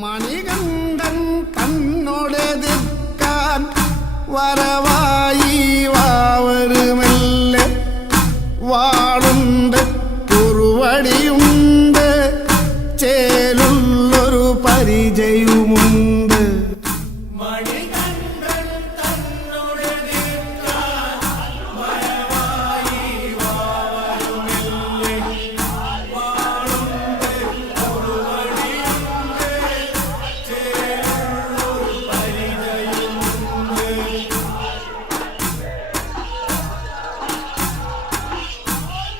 മണികണ്ഠൻ തന്നോടെതിർക്കാൻ വരവായി വാവരുമല്ലേ. വാളുണ്ട്, കുറുവടിയുണ്ട്, ചേലുള്ളൊരു പരിചയവുമുണ്ട്.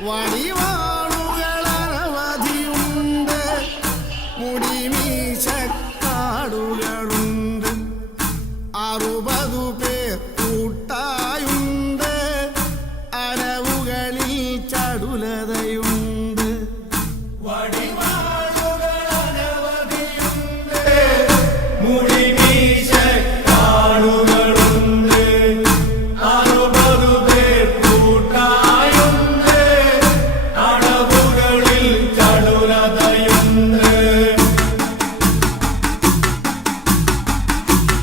വടിവാളുകളനവധിയുണ്ട്, മുടിമീശക്കാടുകളുണ്ട്, 60 പേർ കൂട്ടായുണ്ട്, അരവുകളിൽ ചടുലതയുണ്ട്. വടിവാളുകളനവധിയുണ്ട്, മുടിമീശക്കാടുകളുണ്ട്, 60 പേർ കൂട്ടായുണ്ട്, അടവുകളിൽ ചടുലതയുണ്ട്.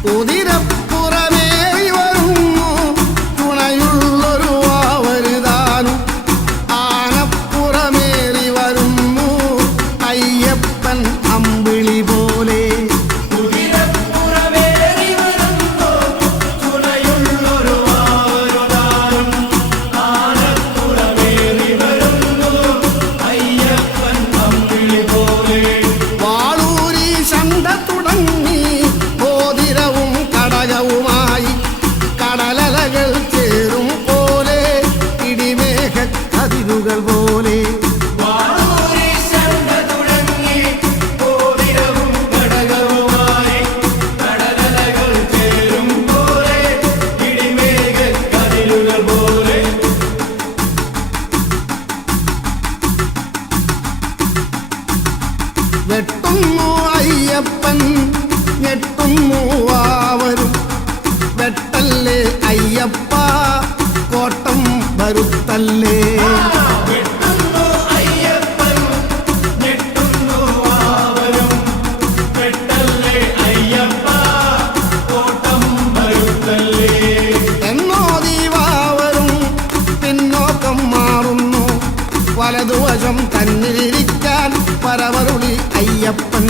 കുതിരപ്പുറമേറി വരുന്നു തുണയുള്ളൊരു വാവരുതാനും, ആനപ്പുറമേറി വരുന്നു അയ്യപ്പൻ അമ്പിളി പോലെ. കുതിരപ്പുറമേറി വരുന്നു തുണയുള്ളൊരു വാവരുതാനും, ആനപ്പുറമേറി വരുന്നു അയ്യപ്പൻ അമ്പിളി പോലെ. വാളൂരി ശണ്ട തുടങ്ങി മോതിരവും കടകവുമായി, കടലലകൾ ചേരും പോലെ ഇടിമേഘക്കതിരുകൾ പോലെ. വാളൂരി ശണ്ട തുടങ്ങി മോതിരവും കടകവുമായി, കടലലകൾ ചേരും പോലെ ഇടിമേഘക്കതിരുകൾ പോലെ. വെട്ടുന്നു അയ്യപ്പൻ, ഞെട്ടുന്നു വാവരും, വെട്ടല്ലേ അയ്യപ്പ കോട്ടം വരുത്തല്ലേ. വെട്ടുന്നു അയ്യപ്പൻ, ഞെട്ടുന്നു വാവരും, വെട്ടല്ലേ അയ്യപ്പ കോട്ടം വരുത്തല്ലേ. എന്നോതി വാവരും പിന്നോക്കം മാറുന്നു, വലതുവശം തന്നിലിരിക്കാൻ പരവരുളി അയ്യപ്പൻ.